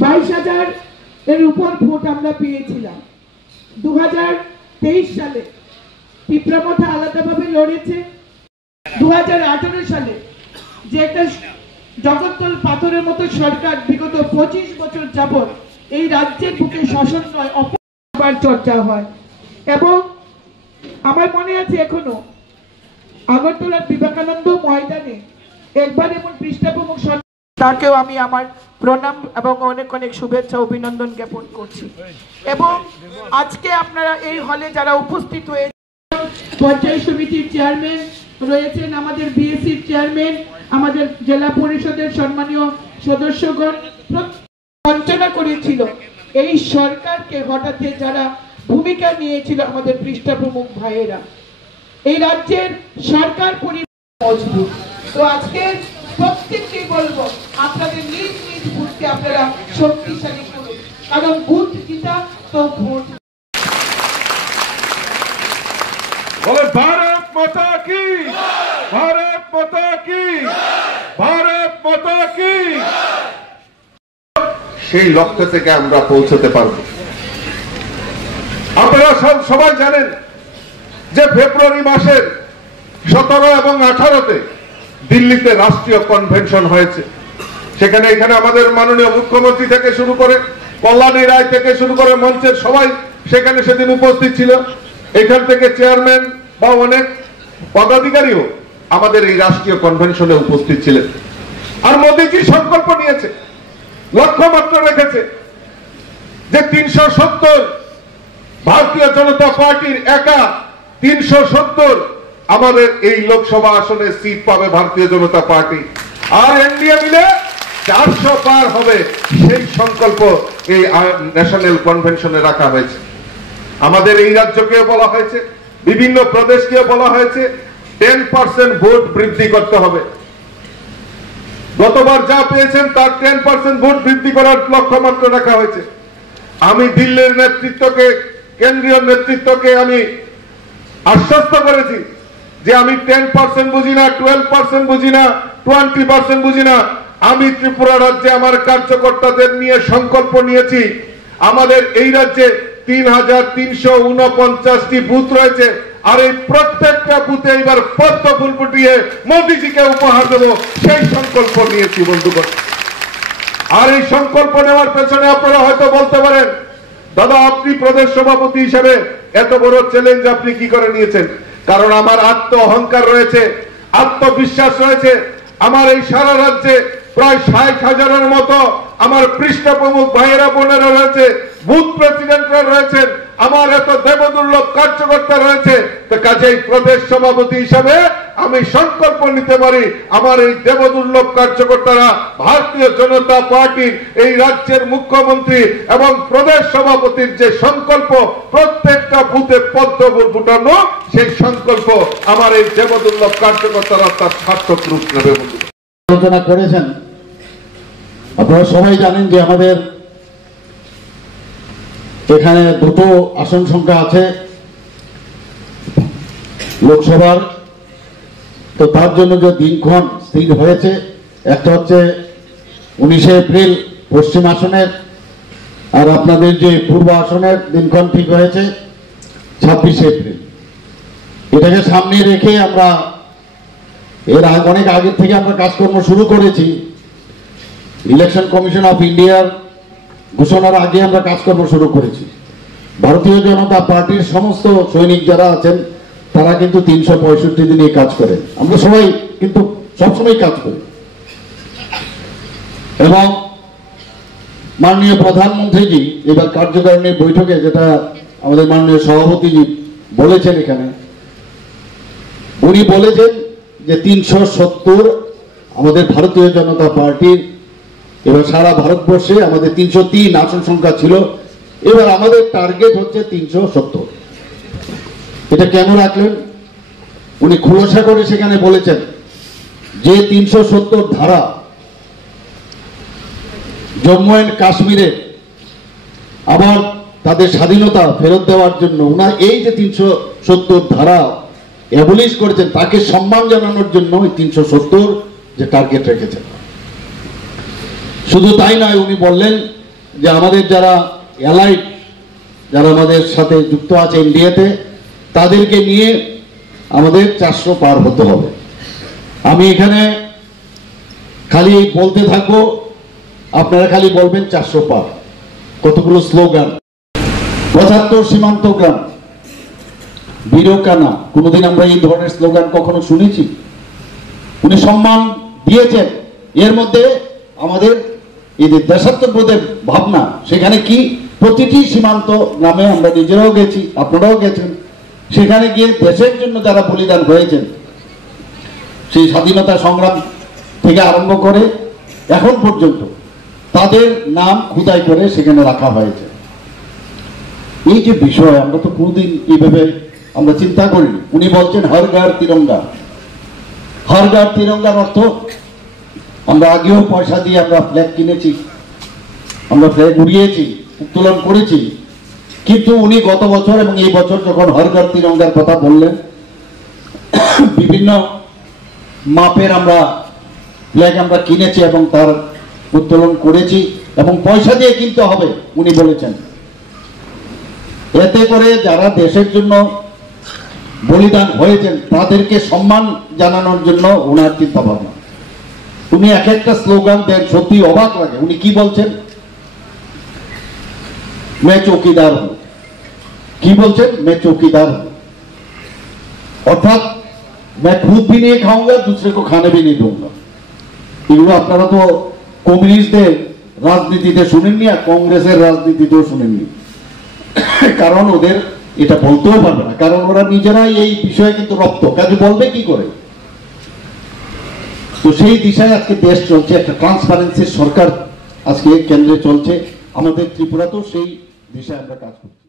22,000 এর উপর ভোট আমরা পেয়েছিলাম। 2023 সালে টিপ্রামথা আলাদাভাবে লড়েছে। 2018 সালে যে একটা জগত্তল পাথরের মতো সরকার বিগত 25 বছর যাবৎ এই রাজ্যের বুকে শাসন নয় অপবার চর্চা হয়। এবং আমার মনে আছে এখনো আগরতলার বিবেকানন্দ ময়দানে একবার এমন পৃষ্ঠাপ্রমুখ তাকেও আমি আমার প্রণাম এবং অনেক অনেক শুভেচ্ছা অভিনন্দন জ্ঞাপন করছি। এবং আজকে আপনারা এই হলে যারা উপস্থিত হয়ে পঞ্চায়েত সমিতির চেয়ারম্যান রয়েছেন, আমাদের বিএসসির চেয়ারম্যান, আমাদের জেলা পরিষদের সম্মানীয় সদস্যগণ বঞ্চনা করেছিল এই সরকারকে হঠাতে যারা ভূমিকা নিয়েছিল আমাদের পৃষ্ঠাপ্রমুখ ভাইয়েরা, এই রাজ্যের সরকার পরিবার মজবুত। তো আজকে প্রত্যেককে বলবো আপনাদের নিজ নিজ বুথকে আপনারা শক্তিশালী করুন, কারণ বুথ জিতা তো ভোট। বলে ভারত মাতা কি, ভারত মাতা কি, ভারত মাতা কি। সেই লক্ষ্য থেকে আমরা পৌঁছতে পারবো। আপনারা সবাই জানেন যে ফেব্রুয়ারি মাসের 17 এবং 18-তে দিল্লিতে রাষ্ট্রীয় কনভেনশন হয়েছে। এখানে আমাদের মাননীয় মুখ্যমন্ত্রী থেকে শুরু করে কল্যাণী রায় থেকে শুরু করে মঞ্চের সবাই সেখানে সেদিন উপস্থিত ছিল। এখান থেকে চেয়ারম্যান বা অনেক পদাধিকারীও আমাদের এই রাষ্ট্রীয় কনভেনশনে উপস্থিত ছিলেন। আর মোদীজি সংকল্প নিয়েছে, লক্ষ্যমাত্রা রেখেছে যে 370 ভারতীয় জনতা পার্টির একা 370 আমাদের এই লোকসভা আসনে সিট পাবে ভারতীয় জনতা পার্টি, আর এনডিএ মিলে 400 পার হবে। সেই সংকল্প এই ন্যাশনাল কনভেনশনে রাখা হয়েছে। আমাদের এই রাজ্যকেও বলা হয়েছে, বিভিন্ন প্রদেশকেও বলা হয়েছে 10% ভোট বৃদ্ধি করতে হবে। গতবার যা পেয়েছেন তার 10% ভোট বৃদ্ধি করার লক্ষ্যমাত্রা রাখা হয়েছে। আমি দিল্লির নেতৃত্বকে, কেন্দ্রীয় নেতৃত্বকে আমি আশ্বস্ত করেছি যে আমি 10% বুঝি না, 12% বুঝি না, 20% বুঝি না। আমি ত্রিপুরা রাজ্যে আমার কার্যকর্তাদের নিয়ে সংকল্প নিয়েছি। আমাদের এই রাজ্যে 3,349টি বুথ রয়েছে, আর এই প্রত্যেকটা বুথে এবার পদ্ম ফুল ফুটিয়ে মোদীজিকে উপহার দেব, সেই সংকল্প নিয়েছি বন্ধুগণ। আর এই সংকল্প নেওয়ার পেছনে আপনারা হয়তো বলতে পারেন, দাদা আপনি প্রদেশ সভাপতি হিসেবে এত বড় চ্যালেঞ্জ আপনি কি করে নিয়েছেন? কারণ আমার আত্ম অহংকার রয়েছে, আত্মবিশ্বাস রয়েছে। আমার এই সারা রাজ্যে প্রায় 60,000-এর মতো আমার পৃষ্ঠপ্রমুখ ভাইয়েরা বোনেরা রয়েছে, বুথ প্রেসিডেন্টরা রয়েছেন, আমার এত দেবদুর্লভ কার্যকর্তা রয়েছে। তো কাজেই প্রদেশ সভাপতি হিসাবে আমি সংকল্প নিতে পারি, আমার এই দেবদুর্লভ কার্যকর্তারা ভারতীয় জনতা পার্টির এই রাজ্যের মুখ্যমন্ত্রী এবং প্রদেশ সভাপতির যে সংকল্প প্রত্যেকটা বুথে পদ্ম ফুল ফুটানো, সেই সংকল্প আমার এই দেবদুর্লভ কার্যকর্তারা তার সার্থক রূপ নেবে। আলোচনা করেছেন, আপনারা সবাই জানেন যে আমাদের এখানে দুটো আসন সংখ্যা আছে লোকসভার। তো তার জন্য যে দিনক্ষণ স্থির হয়েছে, একটা হচ্ছে 19শে এপ্রিল পশ্চিম আসনের, আর আপনাদের যে পূর্ব আসনের দিনক্ষণ ঠিক হয়েছে 26শে এপ্রিল। এটাকে সামনে রেখে আমরা এর অনেক আগের থেকে আমরা কাজকর্ম শুরু করেছি। ইলেকশন কমিশন অফ ইন্ডিয়ার ঘোষণার আগে আমরা কাজকর্ম শুরু করেছি। ভারতীয় জনতা পার্টির সমস্ত সৈনিক যারা আছেন তারা কিন্তু 365 দিনই কাজ করেন। আমরা সবাই কিন্তু সবসময় কাজ করি। এবং মাননীয় প্রধানমন্ত্রীজি এবার কার্যকারিণীর বৈঠকে যেটা আমাদের মাননীয় সভাপতিজি বলেছেন, এখানে উনি বলেছেন যে 370 আমাদের ভারতীয় জনতা পার্টির, এবার সারা ভারতবর্ষে আমাদের 303 আসন সংখ্যা ছিল, এবার আমাদের টার্গেট হচ্ছে 370। এটা কেন রাখলেন? উনি খোলসা করে সেখানে বলেছেন যে 370 ধারা জম্মু এন্ড কাশ্মীরের আবার তাদের স্বাধীনতা ফেরত দেওয়ার জন্য উনার এই যে 370 ধারা অ্যাবলিশ করেছেন তাকে সম্মান জানানোর জন্য ওই 370 যে টার্গেট রেখেছেন। শুধু তাই নয়, উনি বললেন যে আমাদের যারা অ্যালাইড, যারা আমাদের সাথে যুক্ত আছে ইন্ডিয়াতে, তাদেরকে নিয়ে আমাদের 400 পার হতে হবে। আমি এখানে খালি বলতে থাকবো, আপনারা খালি বলবেন 400 পার। কতগুলো স্লোগান, 75 সীমান্ত গ্রাম, বীরকানা, কোনোদিন আমরা এই ধরনের স্লোগান কখনো শুনেছি? উনি সম্মান দিয়েছেন। এর মধ্যে আমাদের এই যে দেশাত্মবোধের ভাবনা, সেখানে কি প্রতিটি সীমান্ত গ্রামে আমরা নিজেরাও গেছি, আপনারাও গেছেন, সেখানে গিয়ে দেশের জন্য যারা বলিদান হয়েছেন, সেই স্বাধীনতা সংগ্রাম থেকে আরম্ভ করে এখন পর্যন্ত তাদের নাম খোদাই করে সেখানে রাখা হয়েছে। এই যে বিষয়, আমরা তো কোনোদিন এইভাবে আমরা চিন্তা করিনি। উনি বলছেন হর ঘর তিরঙ্গা। হর ঘর তিরঙ্গার অর্থ, আমরা আগেও পয়সা দিয়ে আমরা ফ্ল্যাগ কিনেছি, আমরা ফ্ল্যাগ উড়িয়েছি, উত্তোলন করেছি, কিন্তু উনি গত বছর এবং এই বছর যখন হর ঘর তিরঙ্গার কথা বললেন, বিভিন্ন মাপের আমরা ফ্ল্যাগ আমরা কিনেছি এবং তার উত্তোলন করেছি, এবং পয়সা দিয়ে কিনতে হবে উনি বলেছেন। এতে করে যারা দেশের জন্য বলিদান হয়েছেন তাদেরকে সম্মান জানানোর জন্য ওনার চিন্তা ভাবনা। উনি এক একটা স্লোগান দেন, সত্যি অবাক লাগে। উনি কি বলছেন? मैं चौकीदार हूं। কি বলছেন? मैं चौकीदार हूं, অর্থাৎ मैं खुद भी नहीं खाऊंगा, दूसरे को खाने भी नहीं दूंगा। এগুলো আপনারা তো কমিউনিস্টদের রাজনীতিতে শুনেননি, আর কংগ্রেসের রাজনীতিতেও শুনেননি, কারণ ওদের এটা বলতেও পারবে না, কারণ ওরা নিজেরাই এই বিষয়ে কিন্তু রপ্ত, কাজে বলবে কি করে? তো সেই দিশায় আজকে দেশ চলছে, একটা ট্রান্সপারেন্সির সরকার আজকে কেন্দ্রে চলছে। আমাদের ত্রিপুরাতেও সেই দিশায় আমরা কাজ করছি।